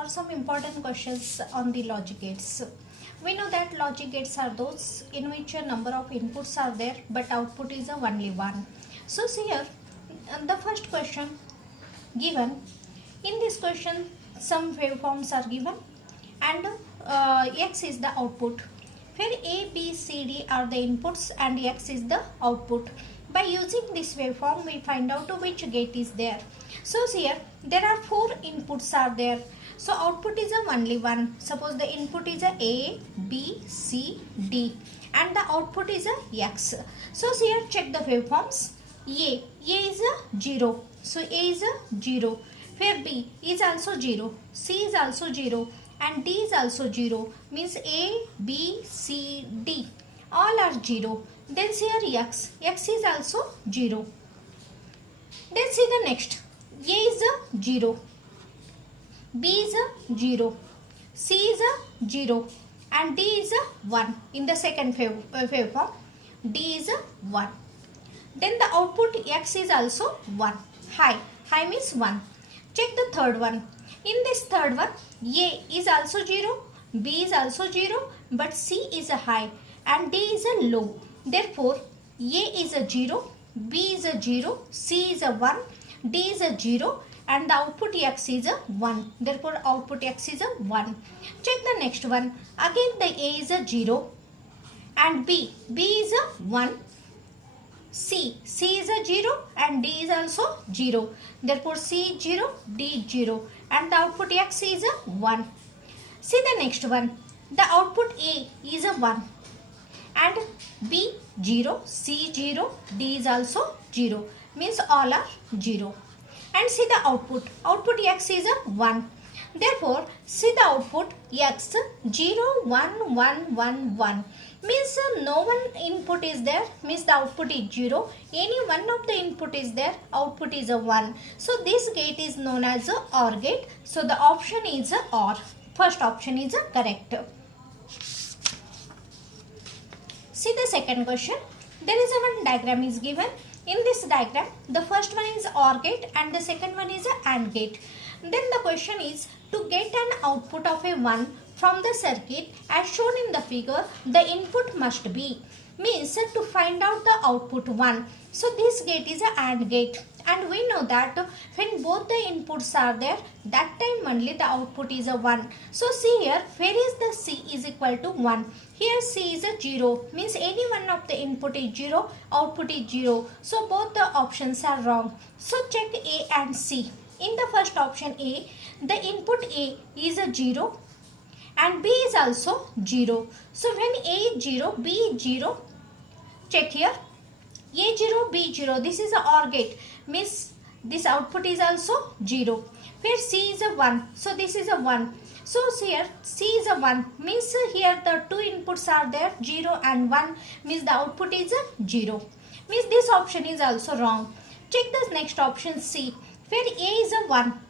are some important questions on the logic gates. We know that logic gates are those in which a number of inputs are there but output is only one. So see here, the first question given. In this question some waveforms are given and x is the output, where a, b, c, d are the inputs and x is the output. By using this waveform we find out which gate is there. So here there are four inputs are there, so output is only one. Suppose the input is a, b, c, d and the output is x. So here check the waveforms. A is 0, so a is 0, where b is also 0, c is also 0 and d is also 0, means a, b, c, d all are 0. Then see here x is also 0. Then see the next, a is 0, b is 0, c is 0 and d is 1. In the second waveform d is 1. Then the output x is also 1. High means 1. Check the third one. In this third one, a is also 0, b is also 0 but c is a high and d is a low. Therefore a is a 0, b is a 0, c is a 1, d is a 0 and the output x is a 1. Therefore output x is a 1. Check the next one. Again the a is a 0 and b is a 1, c is a 0 and d is also 0. Therefore c is 0, d is 0 and the output x is a 1. See the next one. The output a is a 1 and b 0, c 0, d is also 0, means all are 0. And see the output x is a 1. Therefore see the output x 0, 1, 1, 1, 1, means no one input is there, means the output is 0. Any one of the input is there, output is a 1. So this gate is known as a OR gate. So the option is a OR. First option is a correct. See the second question. There is a one diagram is given. In this diagram, the first one is OR gate and the second one is a AND gate. Then the question is to get an output of a 1 from the circuit as shown in the figure, the input must be, means to find out the output 1. So this gate is a AND gate and we know that when both the inputs are there, that time only the output is a 1. So see here, where is the c is equal to 1? Here c is a 0, means any one of the input is 0, output is 0. So both the options are wrong. So check A and C. In the first option A, the input A is a 0 and B is also 0. So when A is 0, B is 0, check here. A 0, B 0, this is a OR gate, means this output is also 0. Where C is a 1, so this is a 1. So here C is a 1, means here the two inputs are there, 0 and 1, means the output is a 0. Means this option is also wrong. Check this next option C, where A is a 1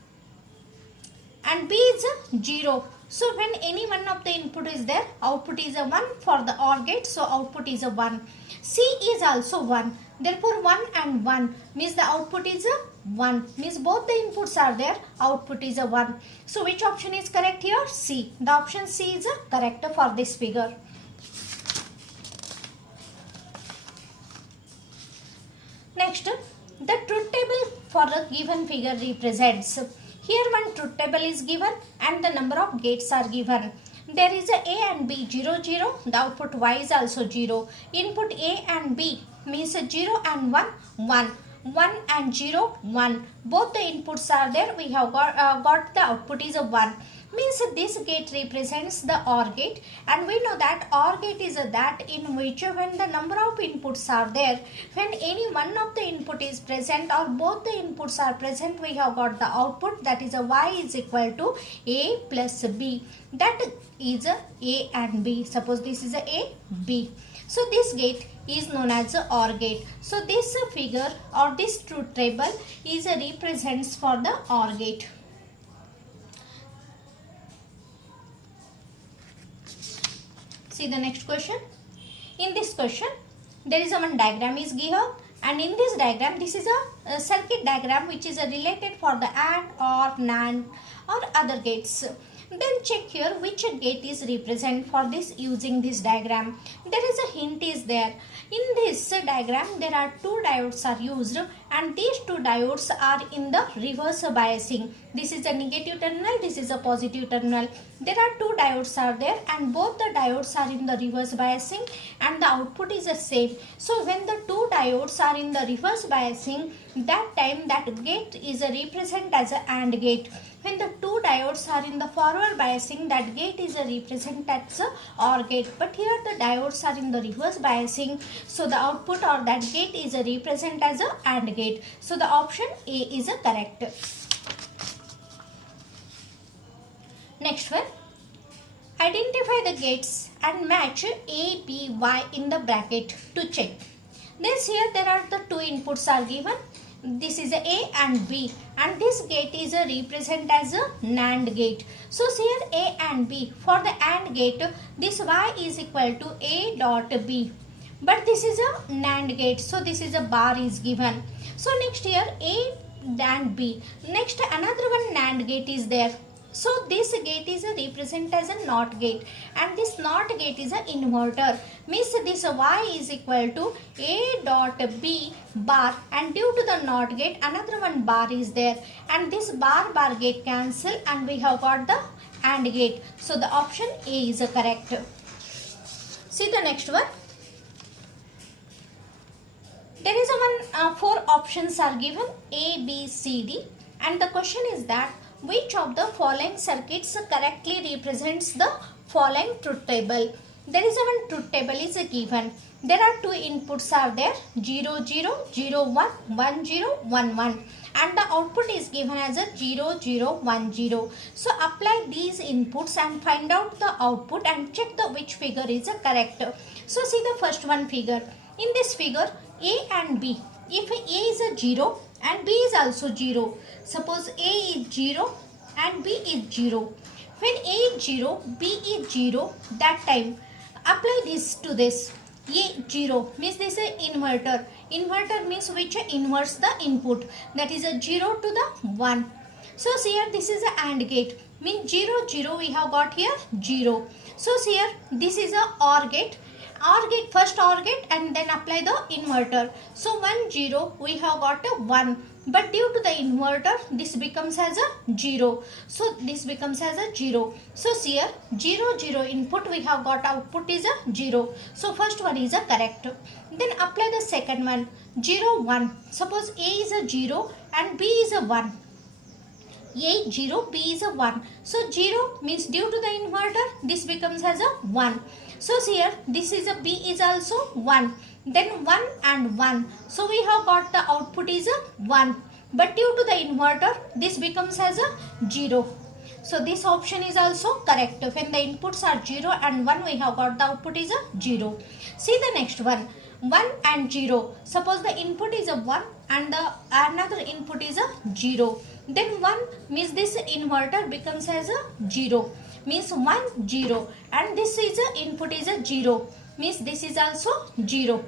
and B is a 0. So when any one of the input is there, output is a 1 for the OR gate, so output is a 1. C is also 1, therefore 1 and 1 means the output is a 1, means both the inputs are there, output is a 1. So which option is correct here? C. The option C is correct for this figure. Next, the truth table for a given figure represents. Here one truth table is given and the number of gates are given. There is a and B 0, 0. The output Y is also 0. Input A and B means 0 and 1, 1. 1 and 0, 1. Both the inputs are there. We have got the output is a 1. Means this gate represents the OR gate and we know that OR gate is that in which when the number of inputs are there, when any one of the input is present or both the inputs are present, we have got the output, that is a Y is equal to A plus B. That is A and B. Suppose this is A, B. So this gate is known as a OR gate. So this figure or this truth table is represents for the OR gate. See the next question. In this question, there is a one diagram is given and in this diagram, this is a circuit diagram which is related for the AND or NAND or other gates. Then check here which gate is represented for this using this diagram. There is a hint is there. In this diagram there are two diodes are used and these two diodes are in the reverse biasing. This is a negative terminal, this is a positive terminal. There are two diodes are there and both the diodes are in the reverse biasing and the output is the same. So when the two diodes are in the reverse biasing, that time that gate is represented as a AND gate. When the two diodes are in the forward biasing, that gate is represented as a OR gate. But here the diodes are in the reverse biasing, so the output or that gate is represented as a AND gate. So the option A is correct. Next one, identify the gates and match A, B, Y in the bracket to check. This here there are the two inputs are given. This is A and B and this gate is represented as a NAND gate. So here A and B. For the AND gate, this Y is equal to A dot B. But this is a NAND gate, so this is a bar is given. So next here A and B. Next another one NAND gate is there. So this gate is represented as a NOT gate and this NOT gate is an inverter. Means this Y is equal to A dot B bar and due to the NOT gate another one bar is there and this bar gate cancel and we have got the AND gate. So the option A is correct. See the next one. There is a four options are given A, B, C, D and the question is that which of the following circuits correctly represents the following truth table. There is one truth table is given. There are two inputs are there 0, 0, 0, 1, 1, 0, 1, 1 and the output is given as a 0, 0, 1, 0. So apply these inputs and find out the output and check the which figure is correct. So see the first one figure. In this figure A and B. If A is a 0 and B is also 0. Suppose A is 0 and B is 0. When A is 0, B is 0, that time apply this to this. A 0 means this is inverter. Inverter means which inverts the input. That is a 0 to the 1. So here this is a AND gate. Means 0, 0 we have got here 0. So here this is a OR gate. OR gate, first OR gate and then apply the inverter. So 1, 0 we have got a 1. But due to the inverter this becomes as a 0. So this becomes as a 0. So here 0, 0 input we have got output is a 0. So first one is a correct. Then apply the second one 0, 1. Suppose A is a 0 and B is a 1. A 0, B is a 1. So 0 means due to the inverter this becomes as a 1. So here this is a B is also 1. Then 1 and 1. So we have got the output is a 1. But due to the inverter this becomes as a 0. So this option is also correct. When the inputs are 0 and 1 we have got the output is a 0. See the next one. 1 and 0. Suppose the input is a 1 and the another input is a 0. Then 1 means this inverter becomes as a 0. Means 1, 0 and this is a input is a 0. Means this is also 0.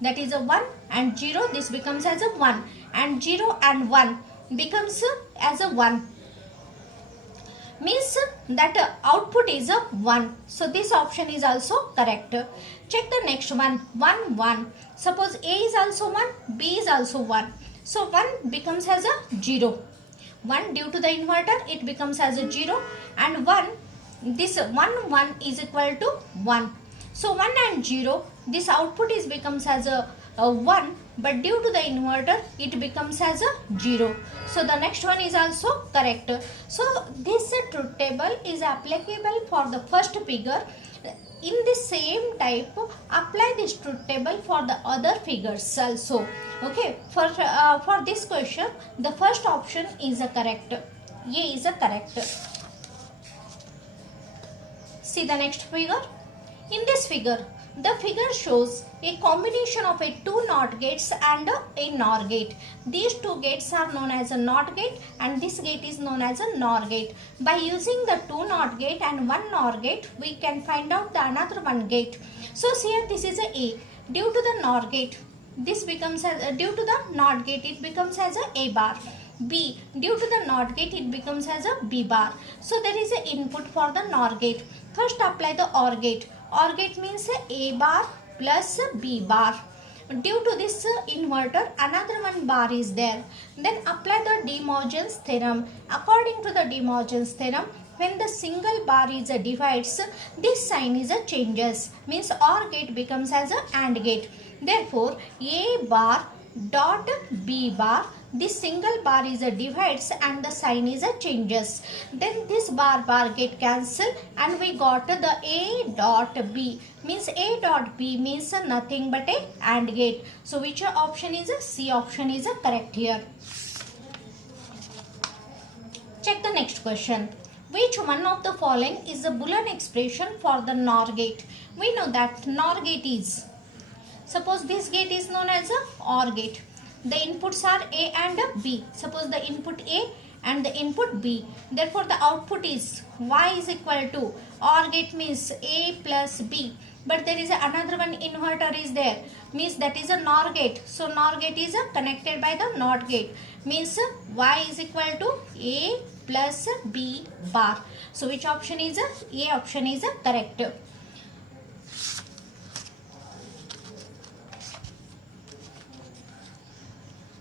That is a 1 and 0 this becomes as a 1 and 0 and 1 becomes as a 1. Means that output is a 1. So this option is also correct. Check the next one 1, 1. Suppose A is also 1, B is also 1. So 1 becomes as a 0. 1 due to the inverter it becomes as a 0 and 1 this 1 1 is equal to 1. So 1 and 0 this output is becomes as a 1 but due to the inverter it becomes as a 0. So the next one is also correct. So this truth table is applicable for the first figure. In the same type apply this truth table for the other figures also. Okay, for this question the first option is a correct. A is a correct. See the next figure. In this figure the figure shows a combination of a two NOT gates and a NOR gate. These two gates are known as a NOT gate and this gate is known as a NOR gate. By using the two NOT gate and one NOR gate we can find out the another one gate. So here this is a Due to the NOR gate this becomes as due to the NOT gate it becomes as a bar. B. Due to the NOT gate, it becomes as a B bar. So there is an input for the NOR gate. First apply the OR gate. OR gate means A bar plus B bar. Due to this inverter, another one bar is there. Then apply the De Morgan's theorem. According to the De Morgan's theorem, when the single bar is a divides, this sign is a changes. Means OR gate becomes as a AND gate. Therefore, A bar dot B bar, this single bar is a divides and the sign is a changes. Then this bar get cancel and we got the A dot B. Means A dot B means nothing but a AND gate. So which option is a C option is a correct here. Check the next question. Which one of the following is the Boolean expression for the NOR gate? We know that NOR gate is, suppose this gate is known as a OR gate. The inputs are A and B. Suppose the input A and the input B. Therefore, the output is Y is equal to, OR gate means A plus B. But there is another one inverter is there. Means that is a NOR gate. So, NOR gate is connected by the NOT gate. Means Y is equal to A plus B bar. So, which option is A option is correct.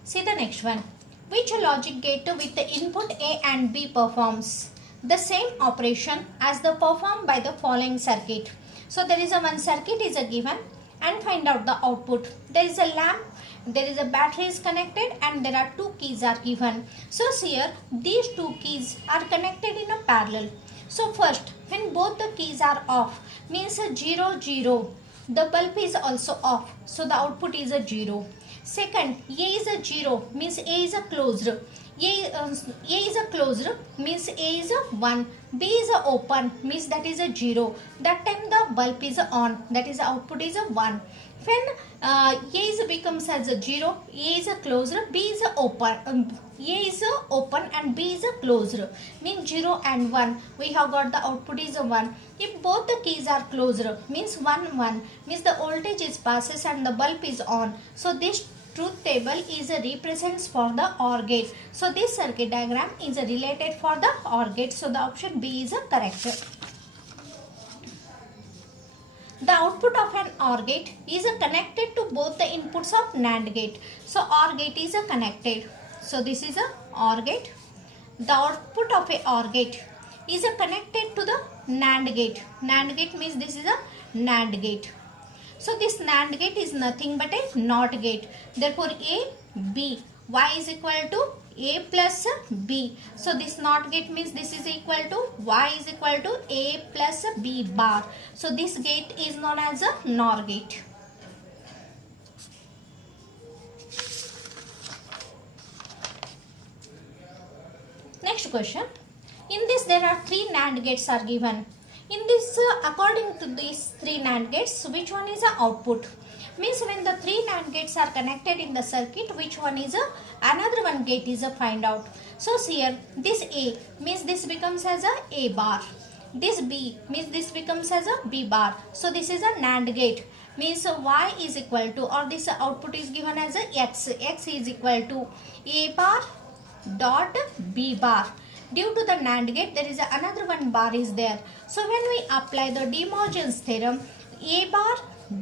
See the next one. Which logic gate with the input A and B performs the same operation as the performed by the following circuit? So there is a one circuit is a given and find out the output. There is a lamp, there is a battery is connected and there are two keys are given. So here these two keys are connected in a parallel. So first when both the keys are off means 0 0, the bulb is also off. So the output is a 0. Second, A is a 0 means A is a closed. A is a closed means A is a 1. B is a open means that is a 0. That time the bulb is on, that is the output is a 1. When A is becomes as a 0, A is a closed, B is a open. A is a open and B is a closed. Means 0 and 1. We have got the output is a 1. If both the keys are closed means 1 1 means the voltage is passes and the bulb is on. So this truth table is a represents for the OR gate. So this circuit diagram is a related for the OR gate. So the option B is a correct. The output of an OR gate is a connected to both the inputs of NAND gate. So OR gate is a connected. So this is a OR gate. The output of a OR gate is a connected to the NAND gate. NAND gate means this is a NAND gate. So this NAND gate is nothing but a NOT gate. Therefore A, B, Y is equal to A plus B. So this NOT gate means this is equal to Y is equal to A plus B bar. So this gate is known as a NOR gate. Next question. In this there are three NAND gates are given. In this according to these three NAND gates, which one is the output? Means when the three NAND gates are connected in the circuit, which one is another one gate is find out. So here this A means this becomes as a bar. This B means this becomes as a B bar. So this is a NAND gate. Means Y is equal to, or this output is given as a X. X is equal to A bar dot B bar. Due to the NAND gate, there is another one bar is there. So when we apply the De Morgan's theorem, A bar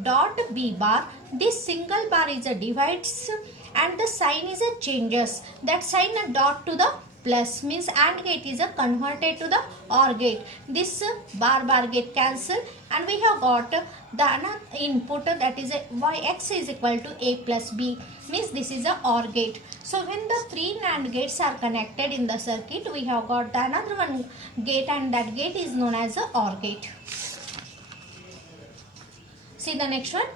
dot B bar, this single bar is a divides and the sign is a changes. That sign a dot to the plus means AND gate is a converted to the OR gate. This bar get cancel and we have got the another input that is a X is equal to A plus B means this is a OR gate. So when the three NAND gates are connected in the circuit, we have got the another one gate and that gate is known as a OR gate. See the next one.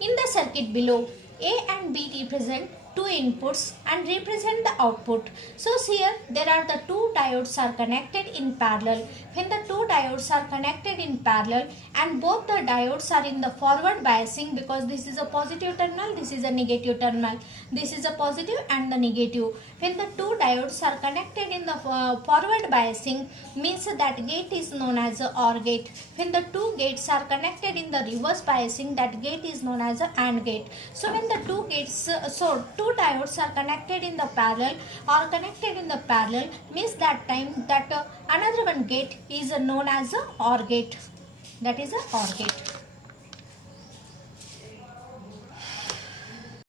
In the circuit below, A and B represent two inputs and represent the output. So here there are the two diodes are connected in parallel. When the two diodes are connected in parallel and both the diodes are in the forward biasing, because this is a positive terminal, this is a negative terminal, this is a positive and the negative. When the two diodes are connected in the forward biasing, means that gate is known as a OR gate. When the two gates are connected in the reverse biasing, that gate is known as a AND gate. So when the two diodes are connected in the parallel or connected in the parallel, means that time that another one gate is known as a OR gate. That is a OR gate.